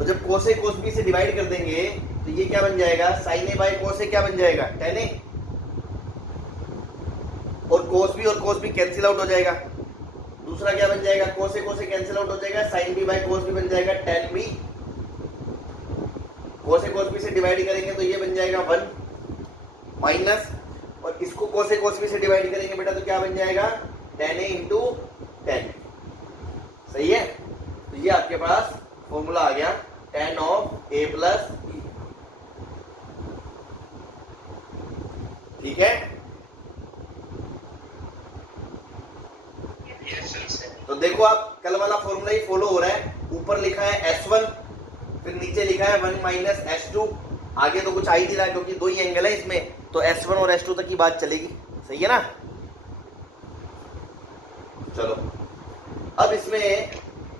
तो जब cos a cos b से डिवाइड कर देंगे तो ये क्या बन जाएगा, sin a by cos a क्या बन जाएगा, tan a, और cos b कैंसिल आउट हो जाएगा। दूसरा क्या बन जाएगा, cos a कैंसिल आउट हो जाएगा, sin b by cos b बन जाएगा tan b। cos a cos b से डिवाइड करेंगे तो ये बन जाएगा 1 माइनस, और इसको cos a cos b से डिवाइड करेंगे बेटा तो क्या बन जाएगा, tan a into tan b। सही है, तो ये आपके पास फॉर्मूला आ गया tan of a plus b। ठीक है, तो देखो आप कल वाला फॉर्मूला ही फॉलो हो रहा है। ऊपर लिखा है S1, फिर नीचे लिखा है 1 माइनस S2। आगे तो कुछ आ ही नहीं रहा क्योंकि दो ही एंगल है इसमें, तो S1 और S2 तक की बात चलेगी। सही है ना। चलो अब इसमें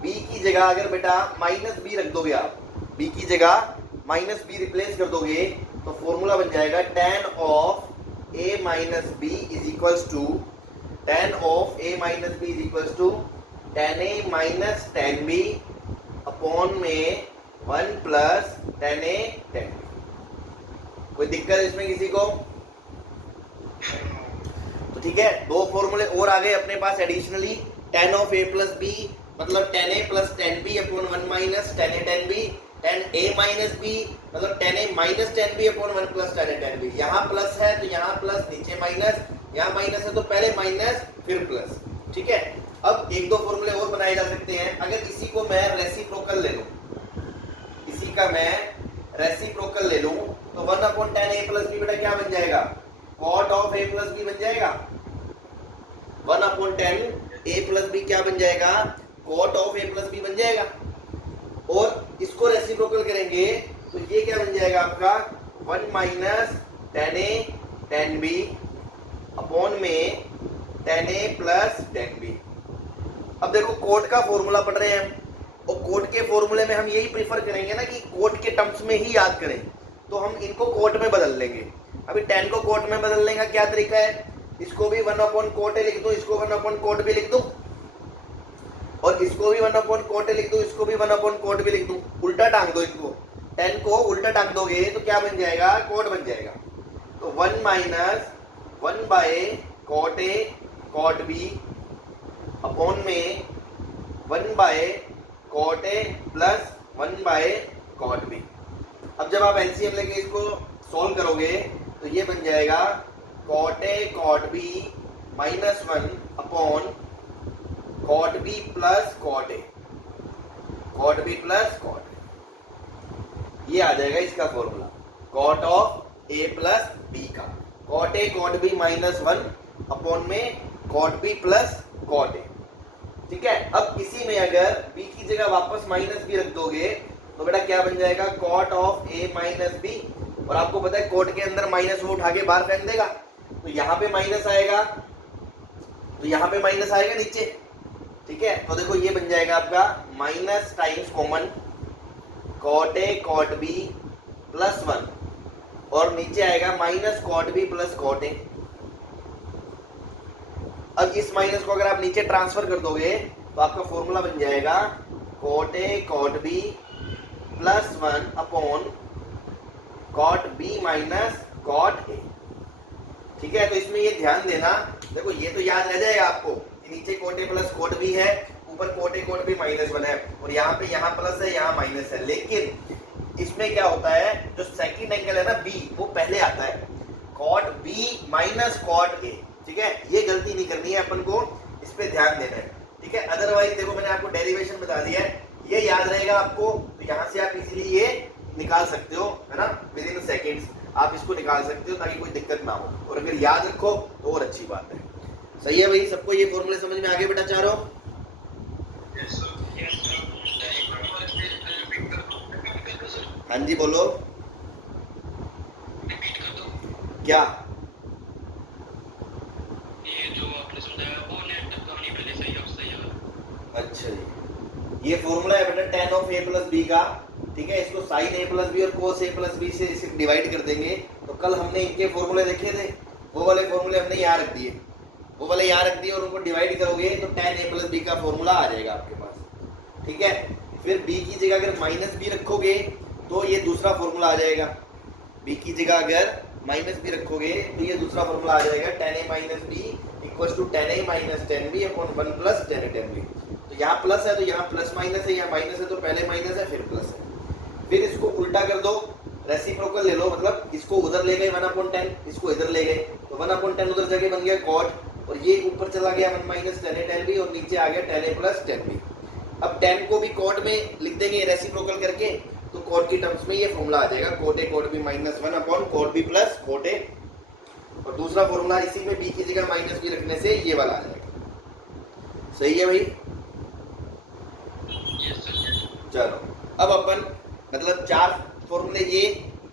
b की जगह अगर बेटा माइनस b रख दोगे आप, b की जगह माइनस b रिप्लेस कर दोगे तो फॉर्मूला बन जाएगा tan of a minus b is equals to tan of a minus b is equals to tan a minus tan b upon में 1 plus tan a tan b। कोई दिक्कत इसमें किसी को? तो ठीक है, दो फॉर्मूले और आ गए अपने पास additionally. tan of a plus b मतलब tan a plus tan b upon 1 minus tan a tan b, tan a minus b मतलब tan a minus tan b upon 1 plus tan a tan b। यहाँ plus है तो यहाँ plus, नीचे minus, यहाँ minus है तो पहले माइनस फिर प्लस। ठीक है, अब एक दो फॉर्मूले और बनाए जा सकते हैं। अगर इसी को मैं रेसिप्रोकल ले लूं, इसी का मैं रेसिप्रोकल ले लूं तो 1 upon tan a plus b बेटा क्या बन जाएगा, cot of a plus b बन जाएगा। 1 upon tan a plus b क्या बन जाएगा, cot of a plus b बन जाएगा। और इसको रेसिप्रोकल करेंगे तो ये क्या बन जाएगा आपका 1 minus tan a tan b upon में tan a plus tan b। अब देखो कोट का फॉर्मूला पढ़ रहे हैं हम, और कोट के फॉर्मूले में हम यही प्रीफर करेंगे ना कि कोट के टर्म्स में ही याद करें, तो हम इनको कोट में बदल लेंगे। अभी tan को कोट में बदलने का क्या तरीका है, इसको भी 1 अपॉन कोट ए लिख दूं, इसको 1 अपॉन कोट भी लिख दूं, और इसको भी 1 अपॉन कोट ए लिख दूं, इसको भी 1 अपॉन कोट भी लिख दूं। उल्टा टांग दो इनको, tan को उल्टा टांग दोगे तो क्या बन जाएगा, कोट बन जाएगा। तो 1 minus 1 by cot A cot B upon में 1 by cot A plus 1 by cot B. अब जब आप एलसीएम लेके इसको सॉल्व करोगे तो ये बन जाएगा cot A cot B minus 1 upon cot B plus cot A, cot B plus cot A. ये आ जाएगा इसका formula cot of A plus B का, cot A cot B minus 1 upon में cot B plus cot A. ठीक है, अब इसी में अगर b की जगह वापस माइनस b रख दोगे तो बेटा क्या बन जाएगा, cot of a minus b। और आपको पता है कोट के अंदर माइनस वो उठा के बाहर फेंक देगा, तो यहाँ पे माइनस आएगा, तो यहाँ पे माइनस आएगा नीचे। ठीक है, तो देखो ये बन जाएगा आपका minus times common cot A cot B plus 1, और नीचे आएगा minus cot B plus cot A. अब इस माइनस को अगर आप नीचे ट्रांसफर कर दोगे तो आपका फॉर्मूला बन जाएगा cot A cot B plus 1 upon cot B minus cot A. ठीक है, तो इसमें ये ध्यान देना, देखो ये तो याद रह जाएगा आपको कि नीचे cot A plus cot B है, ऊपर cot A cot B minus 1 है, और यहाँ पे यहाँ प्लस है यहाँ माइनस है। लेकिन इसमें क्या होता है, जो सेकंड एंगल है ना बी, वो पहले आता है, cot B minus cot A. ठीक है, ये गलती नहीं करनी है अपन को, इस पे ध्यान देना है। ठीक है, अदरवाइज देखो मैंने आपको डेरिवेशन बता दिया है, ये याद रहेगा आपको, तो यहाँ से आप इजीली ये निकाल सकते हो, है ना, विद इन सेकेंड्स आप इसको निकाल सकते हो ताकि कोई दिक्कत ना हो। और अगर याद रखो तो और अच्छी बात है। सही है भाई, सबको ये फॉर्मूले समझ में आगे बेटा चारों? हाँ जी बोलो क्या? अच्छा जी, ये फॉर्मूला है बेटा tan of a plus B का। ठीक है, इसको sin a प्लस बी और cos a प्लस बी से इसे डिवाइड कर देंगे। तो कल हमने इनके फॉर्मूले देखे थे, वो वाले फॉर्मूले हमने यहाँ रख दिए, वो वाले यहाँ रख दिए, और उनको डिवाइड करोगे तो tan a प्लस बी का फॉर्मूला आ जाएगा आपके पास। ठीक है, फिर b की जगह अगर माइनस बी रखोगे तो ये दूसरा फॉर्मूला आ जाएगा। b की जगह अगर माइनस बी रखोगे तो ये दूसरा फॉर्मूला आ जाएगा, tan a minus B equal to tan a minus tan b upon 1 plus tan a tan b। तो यहाँ प्लस है तो यहाँ प्लस माइनस है, यहाँ माइनस है तो पहले माइनस है फिर प्लस है। फिर इसको उल्टा कर दो, रेसिप्रोकल ले लो, मतलब इसको उधर ले गए 1/10, इसको इधर ले गए तो 1/10 उधर जगह बन गया cot, और ये ऊपर चला गया 1 minus tan a tan b और नीचे आ गया tan a plus tan b। अब tan को भी cot में लिख देंगे रेसिप्रोकल करके, तो cot की टर्म्स में ये फॉर्मूला आ जाएगा cot a cot b minus 1 upon cot b plus cot a, और दूसरा फॉर्मूला इसी में b की जगह माइनस b रखने से ये वाला आ जाएगा। सही है भाई? चलो अब अपन मतलब 4 फॉर्मूले, ये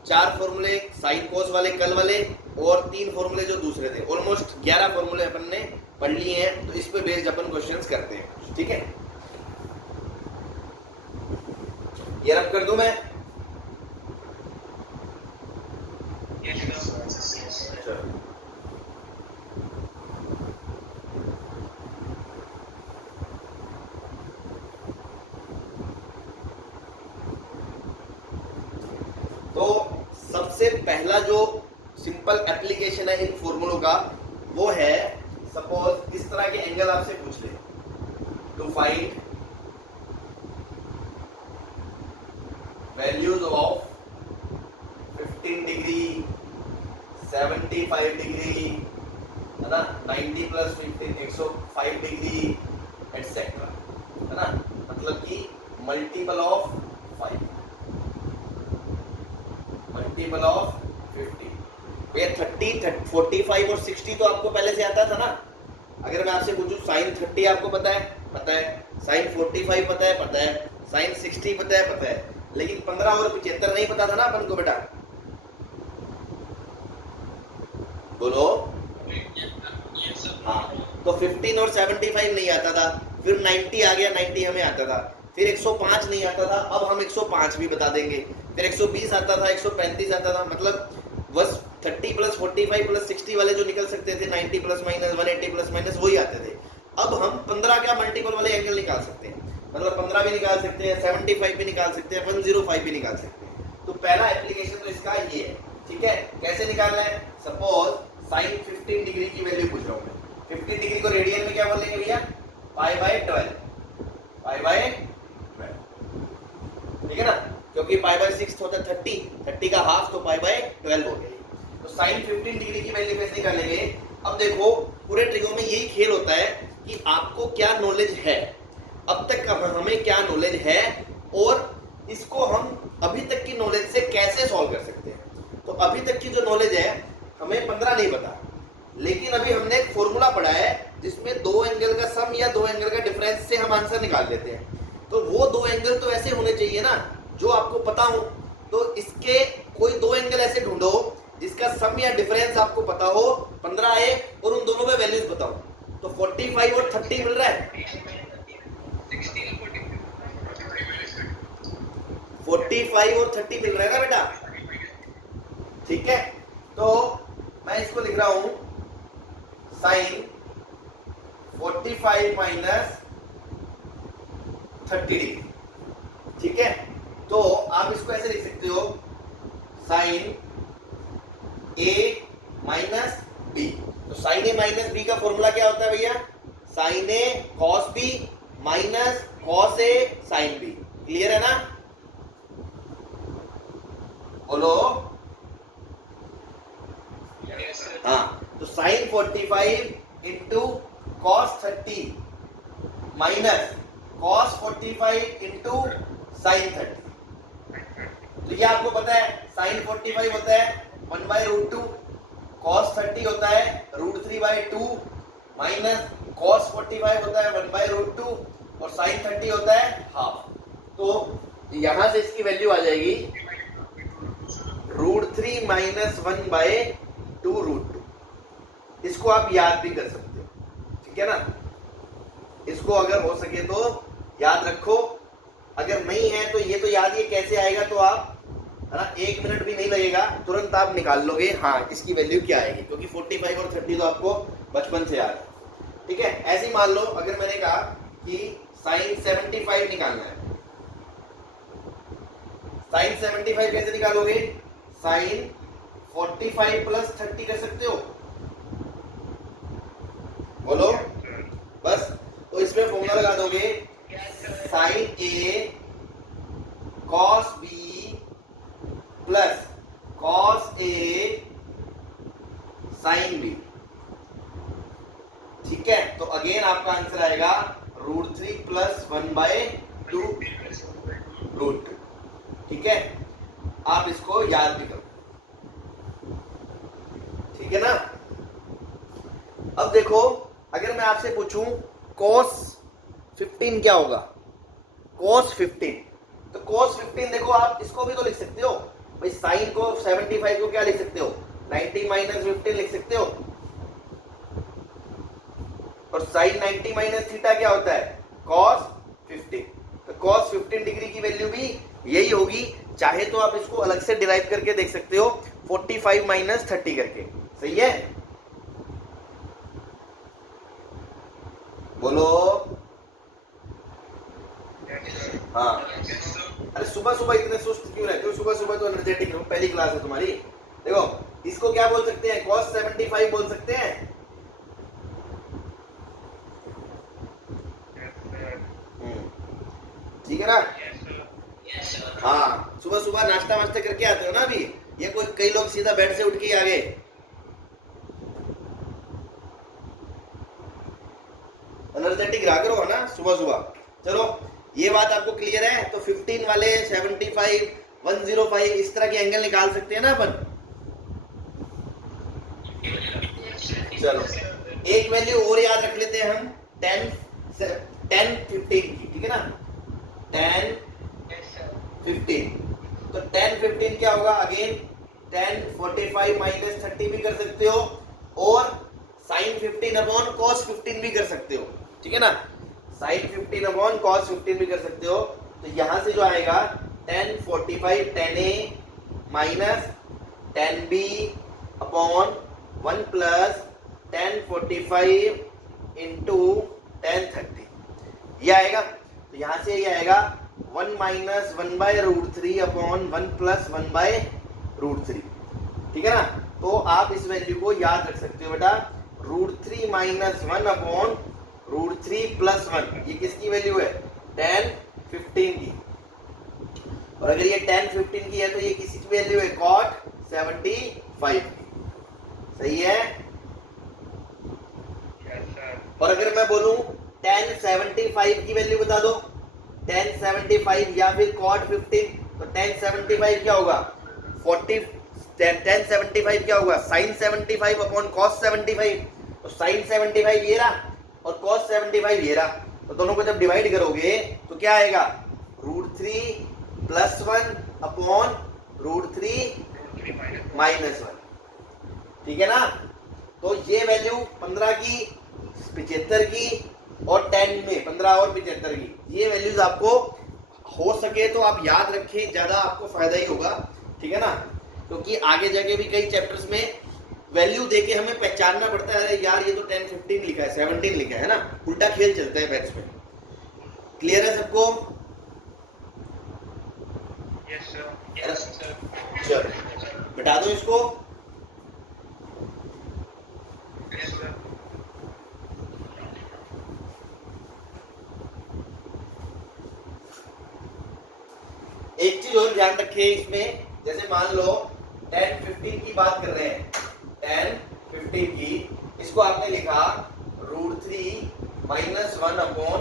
4 फॉर्मूले साइन कोस वाले कल वाले और 3 फॉर्मूले जो दूसरे थे, ऑलमोस्ट 11 फॉर्मूले अपन ने पढ़ लिए हैं। तो इस पे बेस्ड अपन क्वेश्चंस करते हैं, ठीक है? ये रब कर दूं मैं? तो सबसे पहला जो सिंपल एप्लीकेशन है इन फॉर्मूलों का वो है, सपोज इस तरह के एंगल आपसे पूछ ले, to find values of 15 degree, 75 degree, है ना, 90 प्लस 15 105 डिग्री एटसेट्रा, है ना, मतलब कि मल्टीपल ऑफ 5, मल्टीपल ऑफ 50। भैया 30, 45 और 60 तो आपको पहले से आता था ना। अगर मैं आपसे पूछूं साइन 30 आपको पता है? पता है। साइन 45 पता है? पता है। साइन 60 पता है? पता है। लेकिन 15 और 75 नहीं पता था ना अपन को बेटा, बोलो। हाँ, तो 15 और 75 नहीं आता था, फिर 90 आ गया, 90 हमें आता था, फिर 105 नहीं आता था, अब हम 105 भी बता देंगे, फिर 120 आता था, 135 आता था, मतलब बस 30 प्लस 45 प्लस 60 वाले जो निकल सकते थे, 90 प्लस माइनस 180 प्लस माइनस वही आते थे। अब हम 15 का मल्टीपल वाले एंगल निकाल सकते हैं, मतलब 15 भी निकाल सकते हैं, 75 भी निकाल सकते हैं, 105 भी निकाल सकते हैं। तो पहला एप्लीकेशन तो इसका ये है, ठीक है? कैसे निकालना है? सपोज साइन 15 डिग्री की वैल्यू पूछ रहा हूँ मैं। 15 डिग्री को रेडियन में क्या बोलेंगे भैया? π/12, π/12, ठीक है ना, क्योंकि π/6 होता है 30 का हाफ, तो π/12 हो गया। तो साइन 15 डिग्री की वैल्यू कैसे निकालेंगे? अब देखो पूरे ट्रिगो में यही खेल होता है कि आपको क्या नॉलेज है, अब तक हमें क्या नॉलेज है और इसको हम अभी तक की नॉलेज से कैसे सॉल्व कर सकते हैं। तो अभी तक की जो नॉलेज है हमें 15 नहीं पता, लेकिन अभी हमने एक फॉर्मूला पढ़ा है जिसमें 2 एंगल का सम या 2 एंगल का डिफरेंस से हम आंसर निकाल लेते हैं। तो वो 2 एंगल तो ऐसे होने चाहिए ना जो आपको पता हो। तो इसके कोई 2 एंगल ऐसे ढूंढो जिसका सम या डिफरेंस आपको पता हो, 15 आए और उन दोनों में वैल्यूज बताओ। तो 45 और 30 मिल रहा है, 45 और 30 मिल रहा है ना बेटा, ठीक है? तो मैं इसको लिख रहा हूं साइन 45 माइनस 30 डिग्री, ठीक है? तो आप इसको ऐसे लिख सकते हो साइन a माइनस बी। तो साइन a माइनस बी का फॉर्मूला क्या होता है भैया? Sine a cos b minus cos a sine b। Clear है ना? बोलो। हाँ, तो sine 45 into cos 30 minus cos 45 into sine 30। तो ये आपको पता है साइन 45 होता है 1/√2, कॉस 30 होता है √3/2 माइनस कॉस 45 होता है 1/√2 और साइन 30 होता है हाफ। तो यहां से इसकी वैल्यू आ जाएगी √3 माइनस 1/2√2। इसको आप याद भी कर सकते हो, ठीक है ना? इसको अगर हो सके तो याद रखो, अगर नहीं है तो ये तो याद ही कैसे आएगा, तो आप है ना 1 मिनट भी नहीं लगेगा, तुरंत आप निकाल लोगे हाँ इसकी वैल्यू क्या आएगी, क्योंकि 45 और 30 तो आपको बचपन से याद है, ठीक है? ऐसे ही मान लो अगर मैंने कहा कि साइन 75 निकालना है, साइन 75 कैसे निकालोगे? साइन 45 प्लस 30 कर सकते हो, बोलो बस। तो इसमें फॉर्मूला लगा दोगे, sign A cos B plus cos A sine B. ठीक है, तो अगेन आपका आंसर आएगा √3 प्लस 1/2 √2। ठीक है, आप इसको याद भी करो। ठीक है ना। अब देखो, अगर मैं आपसे पूछूं cos 15 क्या होगा? cos 15, तो cos 15 देखो, आप इसको भी तो लिख सकते हो भाई। साइन को 75 को क्या लिख सकते हो? 90 माइनस 15 लिख सकते हो। और साइन 90 माइनस थीटा क्या होता है? cos 15। तो cos 15 डिग्री की वैल्यू भी यही होगी। चाहे तो आप इसको अलग से डिराइव करके देख सकते हो, 45 माइनस 30 करके। सही है, बोलो हाँ। अरे सुबह सुबह इतने सुस्त क्यों रहते हो? सुबह सुबह तो एनर्जेटिक हो, पहली क्लास है तुम्हारी। देखो, इसको क्या बोल सकते हैं? cos 75 बोल सकते हैं। ठीक है ना। हाँ, सुबह सुबह नाश्ता वास्ता करके आते हो ना अभी। ये कोई कई लोग सीधा बेड से उठ के आ गए। एनर्जेटिक रहा करो ना सुबह सुबह। चलो, ये बात आपको क्लियर है। तो 15 वाले 75 105 इस तरह के एंगल निकाल सकते हैं ना अपन। चलो, एक वैल्यू और याद रख लेते हैं हम, 10 15 की। ठीक है ना, 10 15। तो 10 15 क्या होगा? अगेन 10 45 माइनस 30 भी कर सकते हो, और साइन 15 अपॉन कॉस 15 भी कर सकते हो। ठीक है ना, साइन 15 अपॉन कॉस 15 भी कर सकते हो। तो यहां से जो आएगा 10 45 10 a minus 10 b upon 1 plus 10 45 into 10 30, ये आएगा। तो यहां से ये आएगा 1 माइनस 1/√3 अपॉन 1 प्लस 1/√3। ठीक है ना। तो आप इस वैल्यू को याद रख सकते हो बेटा, √3 माइनस 1 अपॉन √3 प्लस 1। ये किसकी वैल्यू है? 10 15 की। और अगर ये 10 15 की है तो ये किसी की वैल्यू है? cot 75 की। सही है। और अगर मैं बोलूं 10 75 की वैल्यू बता दो, 10 75 या फिर cot 15, तो 10 75 क्या होगा? 40 10 75 क्या होगा? sin 75 upon cos 75। तो sin 75 ये रहा और cos 75 ये रहा। तो दोनों को जब डिवाइड करोगे तो क्या आएगा? √3 प्लस 1 अपॉन √3 माइनस 1। ठीक है ना। तो ये वैल्यू 15 की, 75 की और 10 में 15 और 75 की, ये वैल्यूज आपको हो सके तो आप याद रखें, ज्यादा आपको फायदा ही होगा। ठीक है ना, क्योंकि आगे जाके भी कई चैप्टर्स में वैल्यू देके हमें पहचानना पड़ता है। अरे यार, ये तो 10 15 लिखा है, 17 लिखा है ना, उल्टा खेल चलता है मैथ्स में। क्लियर है सबको? Yes sir. चलो बता दो इसको। Yes sir. एक चीज और ध्यान रखिए इसमें, जैसे मान लो 10 15 की बात कर रहे हैं, 10 15 की, इसको आपने लिखा √3 माइनस 1 अपॉन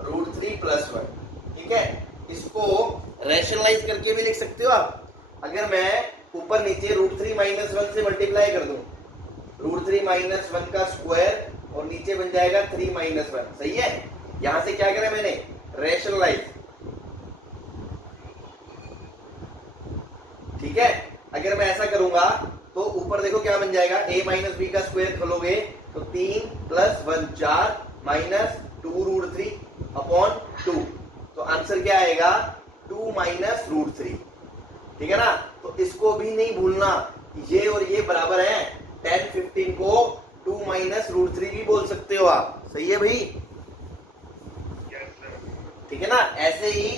√3 प्लस 1। ठीक है, इसको रैशनलाइज करके भी लिख सकते हो आप। अगर मैं ऊपर नीचे √3 माइनस 1 से मल्टीप्लाई कर दूं, √3 माइनस 1 का स्क्वायर, और नीचे बन जाएगा 3 माइनस 1। सही है। यहां से क्या करा मैंने? रैशनलाइज। ठीक है, अगर मैं ऐसा करूंगा तो ऊपर देखो क्या बन जाएगा, a माइनस बी का स्क्वायर खोलोगे तो 3 प्लस 1 4 माइनस 2√3 अपॉन 2। तो आंसर क्या आएगा? 2 माइनस √3। ठीक है ना। तो इसको भी नहीं भूलना, ये और ये बराबर है। 10 15 को 2 माइनस √3 भी बोल सकते हो आप। सही है भाई? ठीक है ना। ऐसे ही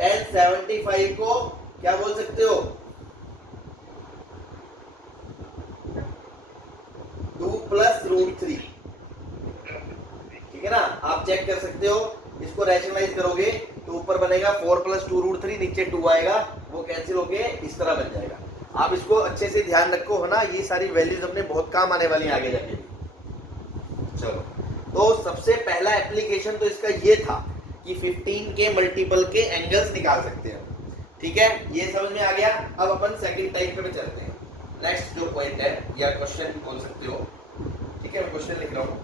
10 75 को क्या बोल सकते हो? 2 प्लस रूट 3, ठीक है ना? आप चेक कर सकते हो, इसको रैशनलाइज करोगे तो ऊपर बनेगा 4 प्लस 2 रूट 3, नीचे 2 आएगा, वो कैंसिल होके इस तरह बन जाएगा। आप इसको अच्छे से ध्यान रखो, है ना? ये सारी वैल्यूज अपने बहुत काम आने वाली है आगे जाके। चलो, तो सबसे पहला एप्लीकेशन तो इसका ये था कि 15 के मल्टीपल के एंगल्स निकाल सकते हैं, ठीक है? ये समझ में आ गया। अब अपन सेकंड टाइप पे चलते हैं। नेक्स्ट जो पॉइंट है या क्वेश्चन बोल सकते हो, ठीक है? मैं क्वेश्चन लिख रहा हूँ।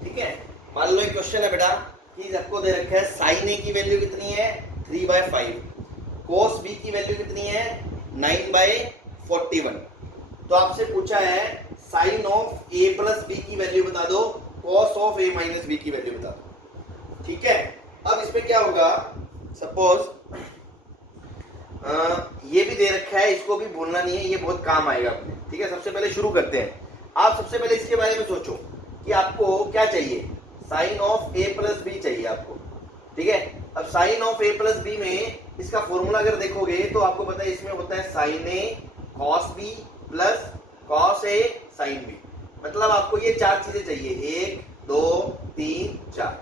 ठीक है, मान लो एक क्वेश्चन है बेटा कि आपको दे रखा है साइन ए की वैल्यू कितनी है 3/5, कोस बी की वैल्यू कितनी है 9/41। तो आपसे पूछा है sine of A plus B की वैल्यू बता दो, cos of A minus B की वैल्यू बता दो, ठीक है? अब इसमें क्या होगा, सपोज ये भी दे रखा है, इसको भी भूलना नहीं है, ये बहुत काम आएगा अपने, ठीक है? सबसे पहले शुरू करते हैं। आप सबसे पहले इसके बारे में सोचो कि आपको क्या चाहिए, sine of A plus B चाहिए आपको, ठीक है? अब sine of A plus B में इसका फॉर्मूला अगर देखोगे तो आपको पता है इसमें होता है sign A cos B plus cos A sine B. मतलब आपको ये चार चीजें चाहिए, 1 2 3 4,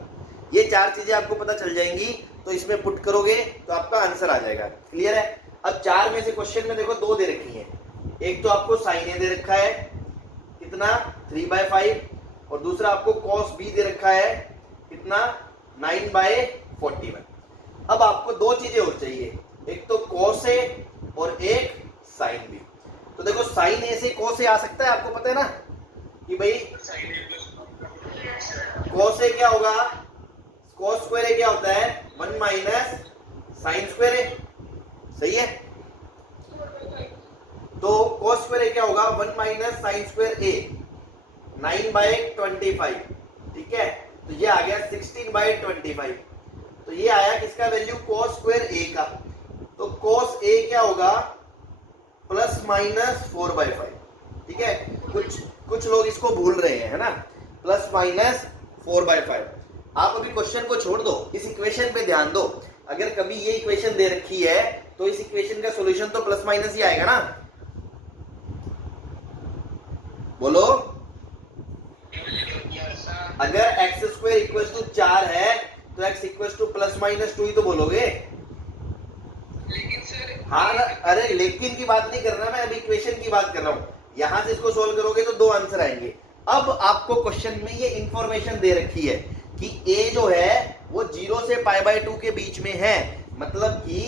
ये चार चीजें आपको पता चल जाएंगी, तो इसमें पुट करोगे तो आपका आंसर आ जाएगा। क्लियर है? अब चार में से क्वेश्चन में देखो दो दे रखी है, एक तो आपको साइन ए दे रखा है कितना 3/5, और दूसरा आपको कॉस बी दे रखा है कितना 9/41। अब आपको दो चीजें और चाहिए, एक तो कॉस ए और एक साइन बी। तो देखो साइन ए से कॉस ए आ सकता है, आपको पता है ना कि भाई कॉस ए क्या होगा, कॉस स्क्वायर ए क्या होता है 1 माइनस साइन स्क्वायर ए, सही है? तो कॉस स्क्वायर ए क्या होगा 1 माइनस साइन स्क्वायर ए 9/25, ठीक है? तो ये आ गया 16/25। तो ये आया किसका वैल्यू, कॉस स्क्वायर ए का। तो कॉस ए क्या होगा प्लस माइनस 4/5, ठीक है? कुछ लोग इसको भूल रहे हैं, है ना, प्लस माइनस 4/5। आप अभी क्वेश्चन को छोड़ दो, इस इक्वेशन पे ध्यान दो। अगर कभी ये इक्वेशन दे रखी है तो इस इक्वेशन का सॉल्यूशन तो प्लस माइनस ही आएगा ना, बोलो? अगर एक्स स्क्वायर इक्वल टू 4 है तो x equal two plus minus 2 ही तो बोलोगे। लेकिन सर हाँ ना, अरे लेकिन की बात नहीं कर रहा मैं, अभी इक्वेशन की बात कर रहा हूँ। यहां से इसको सोल्व करोगे तो दो आंसर आएंगे। अब आपको क्वेश्चन में ये इंफॉर्मेशन दे रखी है कि ए जो है वो 0 से π/2 के बीच में है, मतलब कि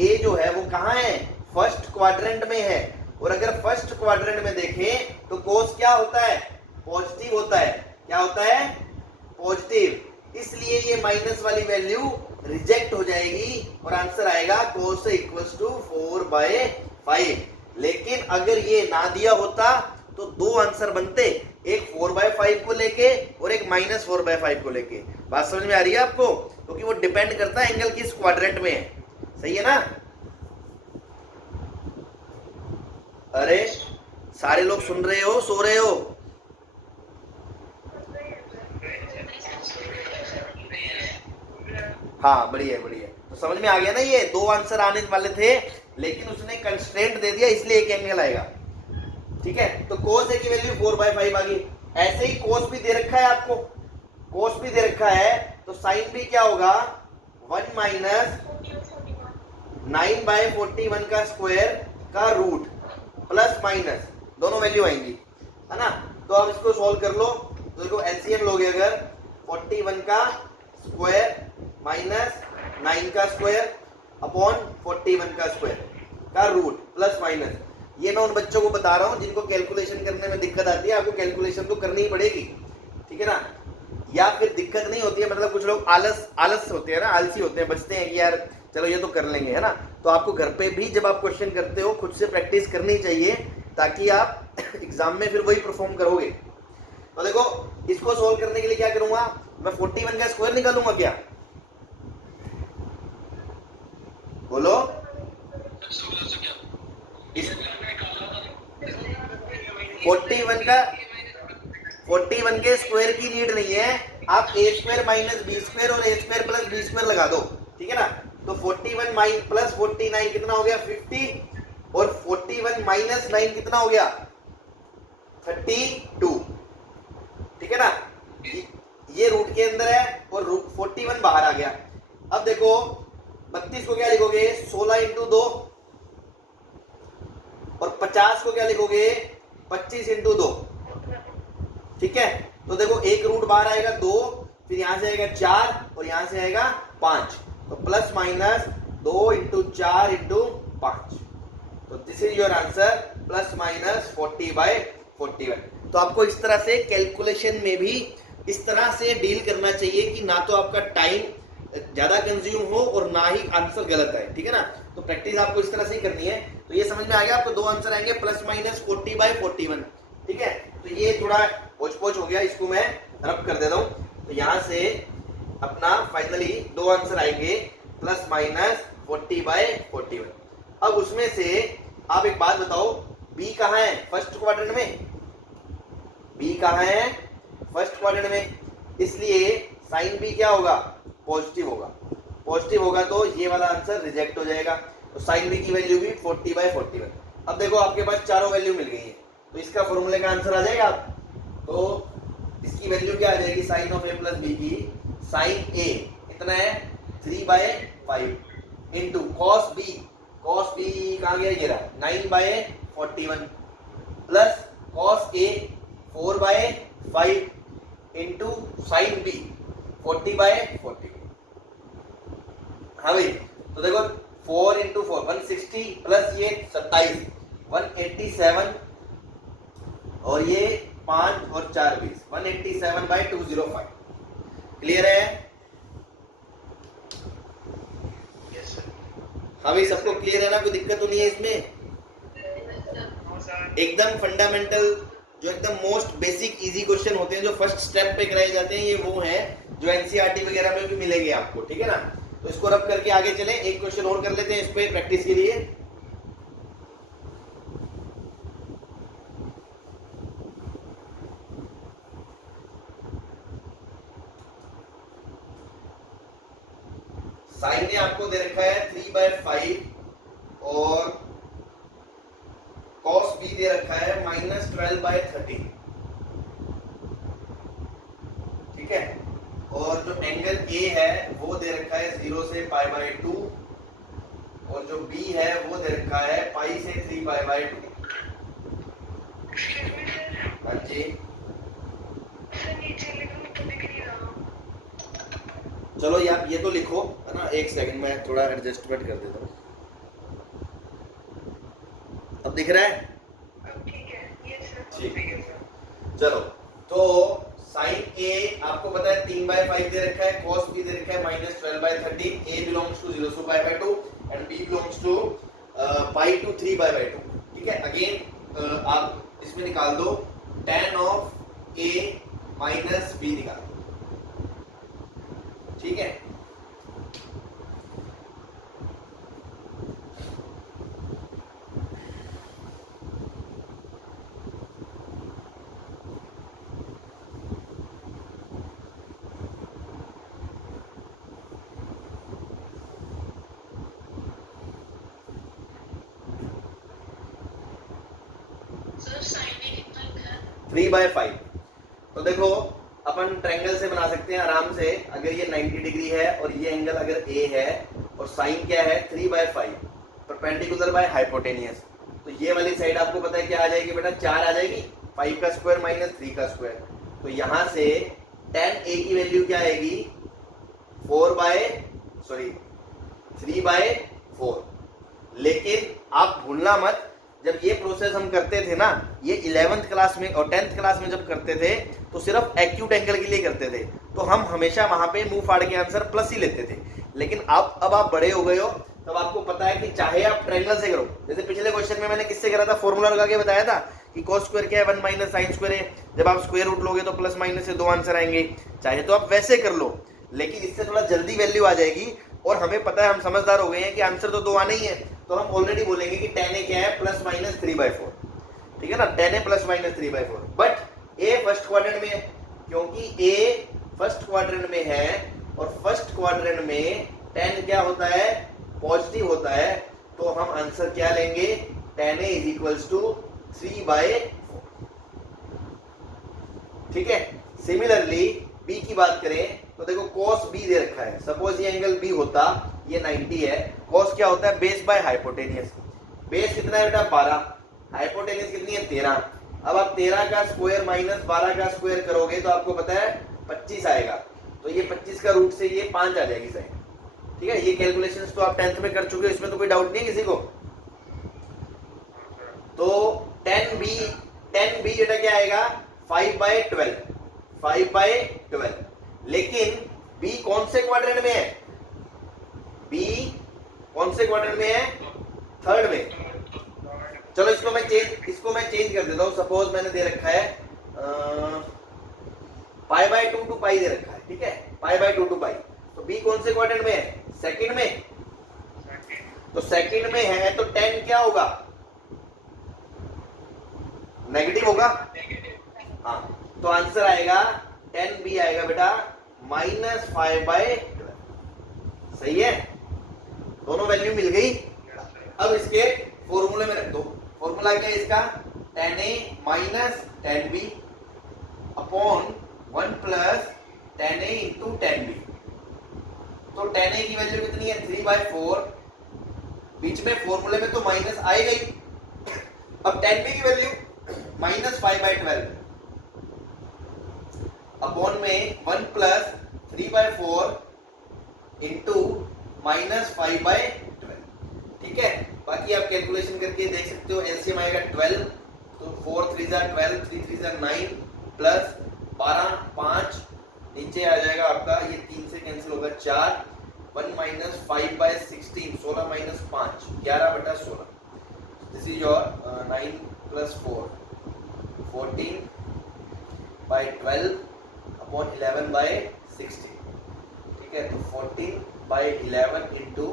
ए जो है वो कहाँ है, फर्स्ट क्वाड्रेंट में है। और अगर फर्स्ट क्वाड्रेंट में देखें तो कोस क्या होता है, पॉजिटिव होता है। क्या होता है, पॉजिटिव। इसलिए ये माइनस वाली वैल्यू रिजेक्ट हो जाएगी और आंसर आएगा कोस इक्वल्स टू 4/5। लेकिन अगर ये ना दिया होता तो दो आंसर बनते, एक 4/5 को लेके और एक -4/5 को लेके। बात समझ में आ रही है आपको? क्योंकि वो डिपेंड करता है एंगल किस क्वाड्रेंट में है, सही है ना? अरे सारे लोग सुन रहे हो, सो रहे हो? हाँ बढ़िया बढ़िया। तो समझ में आ गया ना, ये दो आंसर आने वाले थे लेकिन उसने कंस्ट्रेंट दे दिया इसलिए एक एंगल आएगा, ठीक है? तो कोस ए की वैल्यू 4/5 आ गई। ऐसे ही कोस भी दे रखा है आपको, कोस भी दे रखा है, तो साइन भी क्या होगा 1 माइनस 9/41 का स्क्वायर का रूट प्लस माइनस दोनों वैल्यू आएंगी, है ना? तो आप इसको सॉल्व कर लो। तो देखो एलसीएम लोगे अगर 41 का स्क्वायर माइनस 9 का स्क्वायर अपॉन 41 का स्क्वायर का रूट प्लस माइनस। ये मैं उन बच्चों को बता रहा हूँ जिनको कैलकुलेशन करने में दिक्कत आती है, आपको कैलकुलेशन तो करनी ही पड़ेगी, ठीक है ना। या फिर दिक्कत नहीं होती है, मतलब कुछ लोग आलस होते हैं ना, आलसी होते हैं, बचते हैं कि यार चलो ये तो कर लेंगे, है ना। तो आपको घर पे भी जब आप क्वेश्चन करते हो खुद से प्रैक्टिस करनी चाहिए, ताकि आप एग्जाम में फिर वही परफॉर्म करोगे। तो देखो इसको सोल्व करने के लिए क्या करूंगा मैं, 41 का स्क्वायर निकालूंगा क्या, बोलो। इस 41 के स्क्वायर की नीड नहीं है, आप ए स्क्वायर माइनस बी स्क्वायर और ए स्क्वायर प्लस बी स्क्वायर लगा दो, ठीक है ना। तो 41 प्लस 49 कितना हो गया 50, और 41 माइनस 9 कितना हो गया 32, ठीक है ना। ये रूट के अंदर है और रूट 41 बाहर आ गया। अब देखो 32 को क्या लिखोगे 16 इंटू 2, और 50 को क्या लिखोगे 25 इंटू 2, ठीक है। तो देखो एक रूट बाहर आएगा 2, फिर यहां से आएगा 4 और यहां से आएगा 5, तो प्लस माइनस 2 इंटू 4 इंटू 5, तो this is your answer plus minus 40/41। तो आपको इस तरह से कैलकुलेशन में भी इस तरह से डील करना चाहिए कि ना तो आपका टाइम ज्यादा कंज्यूम हो और ना ही आंसर गलत आए, ठीक है ना। तो प्रैक्टिस आपको इस तरह से ही करनी है। तो ये समझ में आ गया आपको, दो आंसर आएंगे प्लस माइनस 40/41, ठीक है। तो ये थोड़ा पोच हो गया, इसको मैं रब कर देता हूं। तो यहां से अपना फाइनली दो आंसर आएंगे प्लस माइनस 40/41। अब उसमें से आप एक बात बताओ, बी कहाँ है फर्स्ट क्वाड्रेंट में, बी कहाँ है फर्स्ट क्वाड्रेंट में, इसलिए साइन बी क्या होगा पॉजिटिव होगा। पॉजिटिव होगा तो ये वाला आंसर रिजेक्ट हो जाएगा। तो साइन बी की वैल्यू भी 40/41। अब देखो आपके पास चारों वैल्यू मिल गई है, तो इसका फॉर्मूले का आंसर आ जाएगा आप। तो इसकी वैल्यू क्या आ जाएगी sine of A plus B की, साइन ए कितना है 3/5 इंटू कॉस बी कहाँ गया ये रहा 9/41 plus cos A 4/5 into sine B 40/40। हाँ भाई, तो देखो 4 इंटू 4 160 प्लस ये 27 187, और ये 5 और 4 20 187/205। क्लियर है? Yes sir. हाँ भाई, सबको क्लियर है ना, कोई दिक्कत तो नहीं है इसमें? एकदम फंडामेंटल जो एकदम मोस्ट बेसिक इजी क्वेश्चन होते हैं जो फर्स्ट स्टेप पे कराए जाते हैं, ये वो हैं जो एनसीईआरटी वगैरह में भी मिलेंगे आपको, ठीक है ना। तो इसको रब करके आगे चले, एक क्वेश्चन और कर लेते हैं इस पे प्रैक्टिस के लिए। साइन ने आपको दे रखा है 3/5 और कॉस बी दे रखा है -12/13, ठीक है। और जो एंगल ए है वो दे रखा है 0 से π/2, और जो बी है वो दे रखा है π से 3π/2। हाँ जी, चलो यार ये तो लिखो, है ना। एक सेकंड में थोड़ा एडजस्टमेंट कर देता हूँ। अब दिख रहा है? ठीक है, यस सर। ठीक है, चलो। तो साइन ए आपको पता है 3/5 दे रखा है, कॉस बी दे रखा है -12/13, A belongs to 0 to π/2 and B belongs to π to 3π/2, ठीक है। अगेन आप इसमें निकाल दो tan of A minus B निकाल दो, ठीक है। सर साइन ए कितना लिखा है? 3/5। तो देखो अपन ट्रायंगल से बना सकते हैं आराम से। अगर ये 90 डिग्री है और ये एंगल अगर ए है और साइन क्या है 3/5 परपेंडिकुलर बाय हाइपोटेनियस, तो ये वाली साइड आपको पता है क्या आ जाएगी बेटा 4 आ जाएगी, 5 का स्क्वायर माइनस 3 का स्क्वायर, तो यहां से tan a की वैल्यू क्या आएगी 3/4। लेकिन आप भूलना मत, जब ये प्रोसेस हम करते थे ना, ये 11th क्लास में और 10th क्लास में जब करते थे तो सिर्फ एक्यूट एंगल के लिए करते थे, तो हम हमेशा वहां पे मुंह फाड़ के आंसर प्लस ही लेते थे। लेकिन अब आप बड़े हो गए हो, तब आपको पता है कि चाहे आप ट्रायंगल से करो, जैसे पिछले क्वेश्चन में मैंने किससे करा था, फॉर्मूला लगा के बताया था कि cos स्क्वायर क्या है 1 माइनस साइन स्क्वायर है, जब आप स्क्वायर रूट लोगे तो प्लस माइनस से 2 आंसर आएंगे। चाहे तो आप वैसे कर लो, लेकिन इससे थोड़ा जल्दी वैल्यू आ जाएगी, और हमें पता है, हम समझदार हो गए हैं कि आंसर तो 2 आना ही है, तो हम ऑलरेडी बोलेंगे कि tan a क्या है प्लस माइनस 3/4, ठीक है ना, tan a plus minus 3/4। But a first quadrant में है, क्योंकि a फर्स्ट क्वाड्रेंट में है, और फर्स्ट क्वाड्रेंट में tan क्या होता है, पॉजिटिव होता है, तो हम आंसर क्या लेंगे, tan a is equals to 3/4, ठीक है। सिमिलरली b की बात करें तो देखो cos b दे रखा है, सपोज ये एंगल b होता, ये 90 है, cos क्या होता है, बेस बाय हाइपोटेनियस, बेस कितना है बेटा 12, हाइपोटेनियस कितनी है 13। अब आप 13 का स्क्वायर माइनस 12 का स्क्वायर करोगे तो आपको पता है 25 आएगा, तो ये 25 का रूट से ये 5 आ जाएगी साइन, ठीक है। ये कैलकुलेशंस तो आप 10th में कर चुके हो, इसमें तो कोई डाउट नहीं है किसी को। तो tan b बेटा क्या आएगा 5/12, लेकिन b कौन से क्वाड्रेंट में है, b कौन से क्वाड्रेंट में है, थर्ड में। चलो इसको मैं चेंज कर देता हूं, सपोज मैंने दे रखा है π/2 टू पाई दे रखा है, ठीक है, π/2 टू पाई, तो b कौन से क्वाड्रेंट में है, सेकंड में, तो सेकंड में है तो tan क्या होगा, नेगेटिव होगा, हाँ, तो आंसर आएगा tan b आएगा बेटा -5/12, सही है, दोनों वैल्यू मिल गई। अब इसके फॉर्मूले में रख दो, फॉर्मूला क्या है इसका, tan a minus tan b upon 1 plus tan a into tan b। तो tan a की वैल्यू कितनी है 3/4, बीच में फॉर्मूले में तो माइनस आएगा ही। अब tan b की वैल्यू -5/12 अपॉन में 1 प्लस 3/4 इंटू -5/12, ठीक है। बाकी आप कैलकुलेशन करके देख सकते हो, एलसीएम आएगा 12, तो 4 3 जार 12, 3 3 जार 9 प्लस 12 5, नीचे आ जाएगा आपका, ये 3 से कैंसिल होगा 4, 1 minus 5/16, 16 minus 5, 11/16, this is your 9 plus 4, 14/12 upon 11/16, ठीक है। तो 14/11 इंटू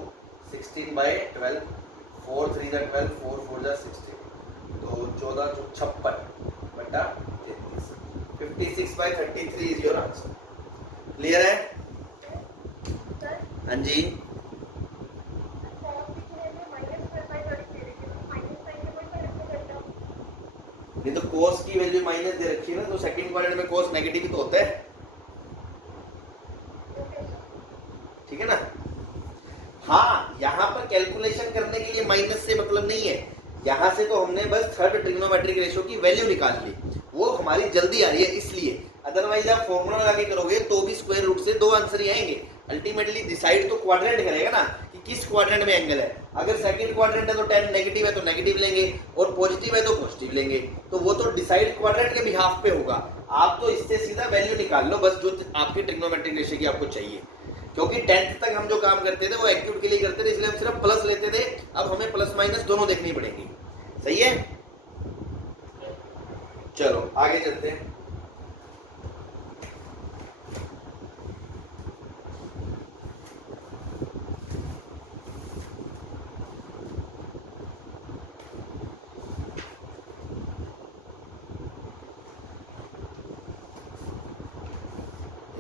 16/12, 4 3 जार 12, 4 4 जार 16, तो 14 56/33, 56/33 इज योर आंसर। क्लियर है, हाँ जी। नहीं तो cos की वैल्यू माइनस दे रखी है ना, तो सेकंड क्वाड्रेंट में cos नेगेटिव ही तो होता है, ठीक है ना। हाँ, यहाँ पर कैलकुलेशन करने के लिए माइनस से मतलब नहीं है, यहाँ से तो हमने बस थर्ड ट्रिग्नोमेट्रिक रेशियो की वैल्यू निकाल ली, वो हमारी जल्दी आ रही है इसलिए, अदरवाइज आप फॉर्मूला लगा के करोगे तो भी स्क्वायर रूट से 2 आंसर ही आएंगे। अल्टीमेटली डिसाइड तो क्वाड्रेंट करेगा ना कि किस क्वाड्रेंट में एंगल है, अगर सेकंड क्वाड्रेंट है तो tan नेगेटिव है तो नेगेटिव लेंगे, और पॉजिटिव है तो पॉजिटिव लेंगे, तो वो तो डिसाइड क्वाड्रेंट के बिहाफ पे होगा। आप तो इससे सीधा वैल्यू निकाल लो बस, जो आपकी ट्रिग्नोमेट्रिक रेशियो की आपको चाहिए, क्योंकि 10th तक हम जो काम करते थे वो एक्यूट के लिए करते थे, इसलिए हम सिर्फ प्लस लेते थे, अब हमें प्लस माइनस दोनों देखनी पड़ेगी, सही है। चलो आगे चलते हैं।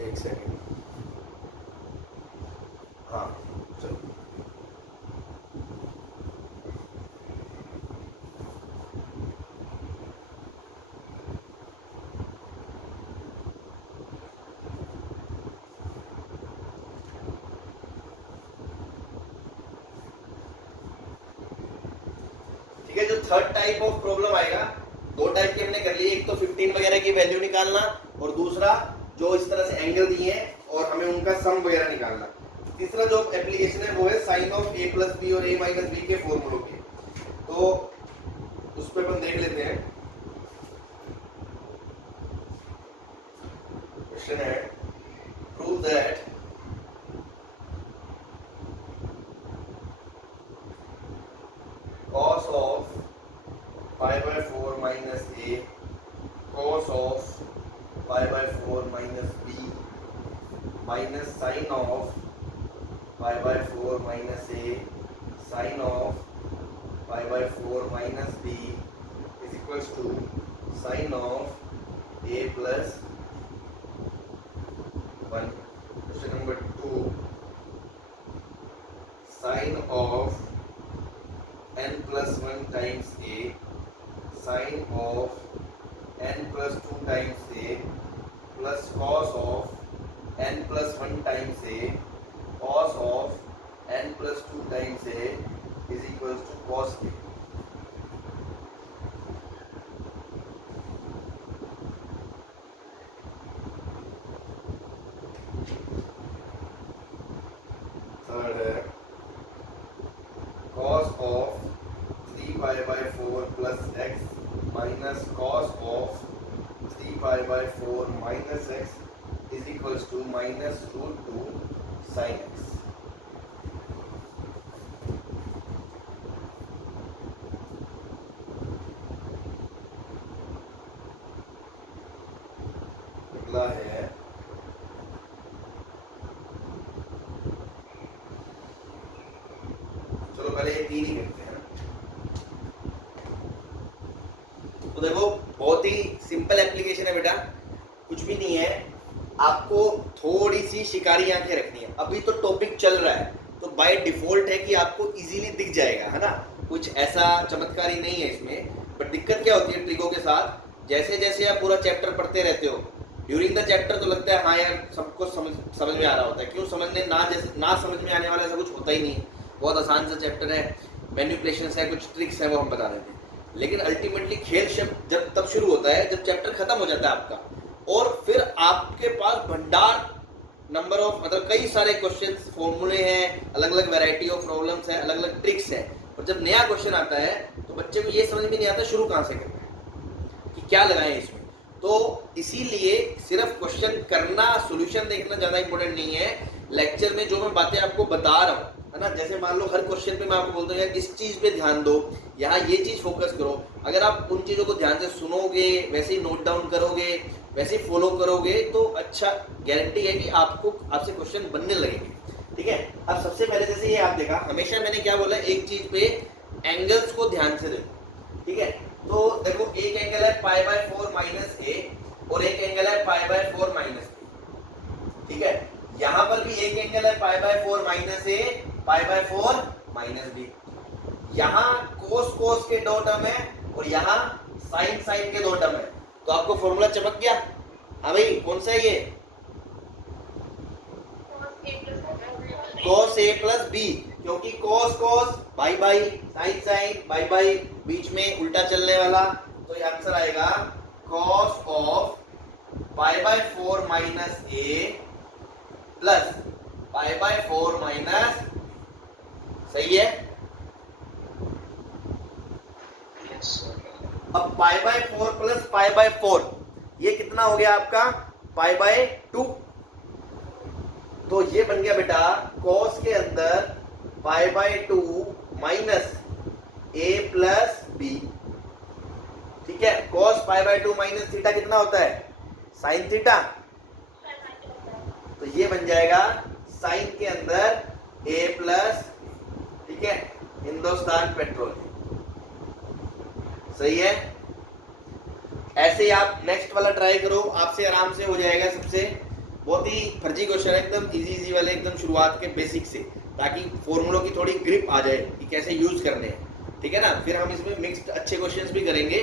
एक सेकेंड, हाँ चलो, ठीक है। जो थर्ड टाइप ऑफ प्रॉब्लम आएगा, 2 टाइप की हमने कर ली, एक तो 15 वगैरह की वैल्यू निकालना, और दूसरा जो इस तरह से एंगल दिए हैं और हमें उनका सम वगैरह निकालना। तीसरा जो एप्लीकेशन है वो है sine of A plus B और ए माइनस बी के फॉर्मूलों के, तो उस पर अपन देख लेते हैं। क्वेश्चन है prove that cos of pi by 4 minus a cos of pi by 4 minus b minus sin of pi by 4 minus a sin of pi by 4 minus b is equals to sin of a plus 1. Question number 2, sin of n plus 1 times a sin of n plus 2 times a plus cos of n plus 1 times a cos of n plus 2 times a is equals to cos a. Third है cos of 3 pi by 4 plus x minus cos of 3 pi by 4 minus x is equals to minus root 2 sin x. अगला है चलो पहले ये तीन ही करते हैं। तो देखो बहुत ही सिंपल एप्लीकेशन है बेटा, कुछ भी नहीं है, आपको थोड़ी सी शिकारी आंखें रखनी है। अभी तो टॉपिक चल रहा है तो बाय डिफॉल्ट है कि आपको इजीली दिख जाएगा, है ना, कुछ ऐसा चमत्कारी नहीं है इसमें। बट दिक्कत क्या होती है ट्रिकों के साथ, जैसे जैसे आप पूरा चैप्टर पढ़ते रहते हो ड्यूरिंग द चैप्टर तो लगता है हाँ यार सबको समझ में आ रहा होता है। क्यों समझने ना समझ में आने वाला ऐसा कुछ होता ही नहीं है, बहुत आसान सा चैप्टर है, मैनिपुलेशंस है, कुछ ट्रिक्स है वो हम बता देते हैं। लेकिन अल्टीमेटली खेल शब्द जब तब शुरू होता है जब चैप्टर खत्म हो जाता है आपका, और फिर आपके पास भंडार नंबर ऑफ मतलब कई सारे क्वेश्चंस, फॉर्मूले हैं, अलग अलग वैरायटी ऑफ प्रॉब्लम्स हैं, अलग अलग ट्रिक्स हैं। और जब नया क्वेश्चन आता है तो बच्चे को ये समझ में नहीं आता शुरू कहाँ से करना है, कि क्या लगाएं इसमें। तो इसीलिए सिर्फ क्वेश्चन करना, सॉल्यूशन देखना ज़्यादा इंपॉर्टेंट नहीं है। लेक्चर में जो मैं बातें आपको बता रहा हूँ, है ना, जैसे मान लो हर क्वेश्चन पे मैं आपको बोलता हूँ यार इस चीज़ पे ध्यान दो, यहाँ ये चीज़ फोकस करो। अगर आप उन चीज़ों को ध्यान से सुनोगे, वैसे ही नोट डाउन करोगे, वैसे ही फॉलो करोगे, तो अच्छा गारंटी है कि आपसे क्वेश्चन बनने लगेंगे। ठीक है, अब सबसे पहले जैसे ये आप देखा, हमेशा मैंने क्या बोला, एक चीज़ पे एंगल्स को ध्यान से देखो। ठीक है, तो देखो एक एंगल है पाई बाय 4 माइनस ए और एक एंगल है पाई बाय 4 माइनस बी। ठीक है, यहाँ पर भी एक एंगल है pi by 4 minus A, pi by 4 minus B. यहाँ कोस के दो टर्म है और यहाँ साइन के दो टर्म है। तो आपको फॉर्मूला चमक गया? हाँ भाई, कौन सा है ये? cos a प्लस बी, क्योंकि cos by by, sine by by, बीच में उल्टा चलने वाला, तो ये आंसर आएगा cos of pi by 4 minus A plus pi by 4 minus, सही है। अब pi by 4 plus pi by 4 ये कितना हो गया आपका? Pi by 2। तो ये बन गया बेटा cos के अंदर pi by 2 minus a plus B. ठीक है, cos pi by 2 minus theta कितना होता है? Sine theta. तो ये बन जाएगा साइन के अंदर a प्लस, ठीक है, हिंदुस्तान पेट्रोल। सही है, ऐसे ही आप नेक्स्ट वाला ट्राई करो, आपसे आराम से हो जाएगा। सबसे बहुत ही फर्जी क्वेश्चन है, एकदम इजी वाले, एकदम शुरुआत के बेसिक से, ताकि फॉर्मूलों की थोड़ी ग्रिप आ जाए कि कैसे यूज करने हैं। ठीक है ना, फिर हम इसमें मिक्स्ड अच्छे क्वेश्चंस भी करेंगे।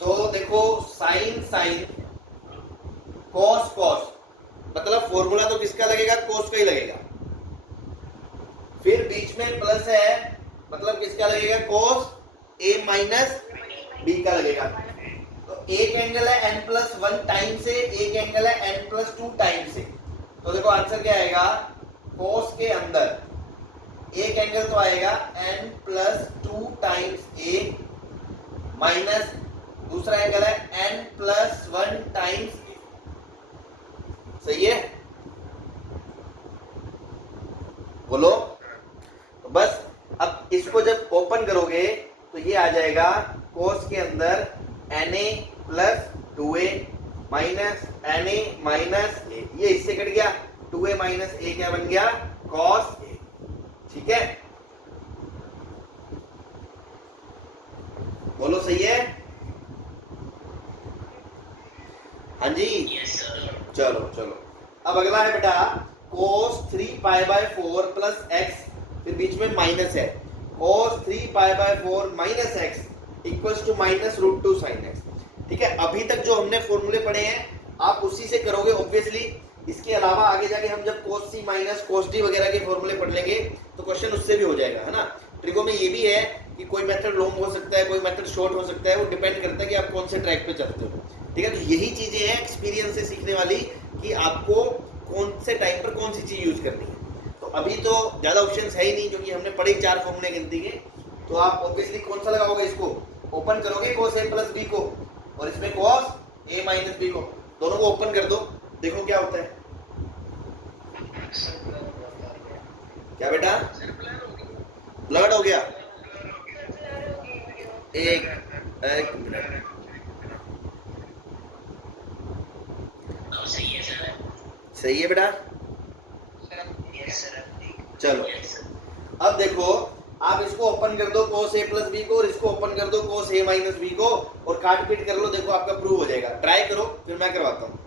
तो देखो साइन कॉस, मतलब फॉर्मूला तो किसका लगेगा? कोस का ही लगेगा। फिर बीच में प्लस है मतलब किसका लगेगा, cos a माइनस b का लगेगा। तो एक एंगल है n+1 टाइम से, एक एंगल है n+2 टाइम से। तो देखो आंसर क्या आएगा, cos के अंदर एक एंगल तो आएगा n+2 टाइम्स a माइनस दूसरा एंगल है n+1 टाइम्स a। सही है, बोलो। तो बस अब इसको जब ओपन करोगे तो ये आ जाएगा cos के अंदर na+2a minus na minus a, ये इससे कट गया, 2a माइनस a क्या बन गया, cos a। ठीक है, बोलो सही है, हाँ जी। Yes, sir. चलो चलो, अब अगला है बेटा cos 3π/4 प्लस x, फिर बीच में माइनस है, cos 3π/4 minus x equals to -√2 sin x। ठीक है, अभी तक जो हमने फॉर्मूले पढ़े हैं आप उसी से करोगे ऑब्वियसली। इसके अलावा आगे जाके हम जब cos c minus cos d वगैरह के फॉर्मूले पढ़ लेंगे तो क्वेश्चन उससे भी हो जाएगा, है ना। ट्रिगो में ये भी है कि कोई मेथड लॉन्ग हो सकता है, कोई मेथड शॉर्ट हो सकता है, वो डिपेंड करता है कि आप कौन से ट्रैक पे चलते हो। ठीक है, तो यही चीजें हैं एक्सपीरियंस से सीखने वाली कि आपको कौन से टाइम पर कौन सी चीज यूज करनी है। तो अभी तो ज्यादा ऑप्शंस है ही नहीं क्योंकि हमने पढ़े 4 फॉर्मूले गिनती के। तो आप ऑब्वियसली कौन सा लगाओगे, इसको ओपन करोगे cos a प्लस b को, और इसमें cos a माइनस b को, दोनों को ओपन कर दो, देखो क्या होता है। क्या बेटा, ब्लड हो गया, एक मिनट, सही है सर। सही है बेटा। Yes, sir. चलो Yes, sir. अब देखो, आप इसको ओपन कर दो cos a प्लस b को, और इसको ओपन कर दो cos a माइनस b को, और काट पीट कर लो, देखो आपका प्रूव हो जाएगा। ट्राई करो, फिर मैं करवाता हूँ।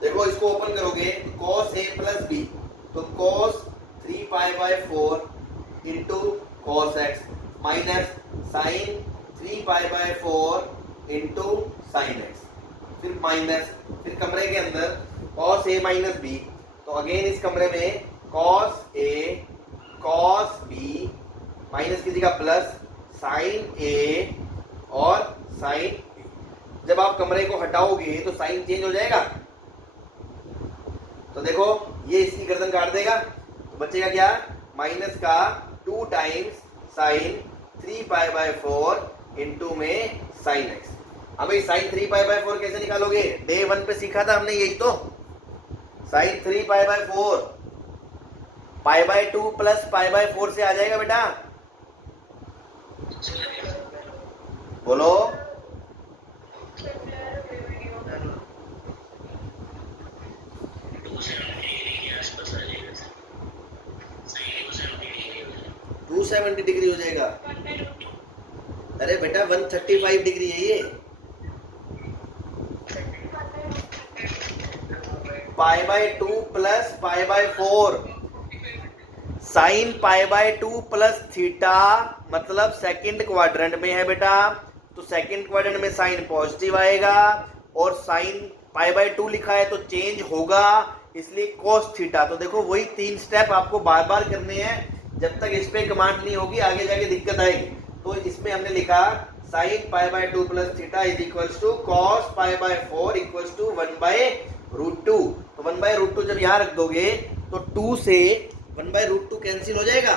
देखो इसको ओपन करोगे cos a प्लस b, तो cos 3π/4 into cos x minus sin 3π/4 into sin x, फिर माइनस, फिर कमरे के अंदर cos a माइनस b, तो अगेन इस कमरे में cos a cos b minus की जगह प्लस sin a और sin b। जब आप कमरे को हटाओगे तो साइन चेंज हो जाएगा। तो देखो ये इसकी गर्दन काट देगा, तो बचेगा क्या, माइनस का 2 टाइम्स साइन 3π/4 इंटू में साइन x। अब ये साइन 3π/4 कैसे निकालोगे, डे 1 पे सीखा था हमने यही तो। साइन 3π/4 π/2 प्लस π/4 से आ जाएगा बेटा, बोलो। टू 270 डिग्री हो जाएगा। अरे बेटा 135 डिग्री है ये। π/2 प्लस π/4 साइन π/2 प्लस थीटा, मतलब सेकंड क्वाड्रेंट में है बेटा, तो सेकंड क्वाड्रेंट में साइन पॉजिटिव आएगा, और साइन π/2 लिखा है तो चेंज होगा, इसलिए cos थीटा। तो देखो वही 3 स्टेप आपको बार बार करने हैं, जब तक इस पे कमांड नहीं होगी आगे जाके दिक्कत आएगी। तो इसमें हमने लिखा sine π/2 plus theta is equals to cos π/4 equals to 1/√2। तो 1/√2 जब यहाँ रख दोगे तो 2 से 1/√2 कैंसिल हो जाएगा,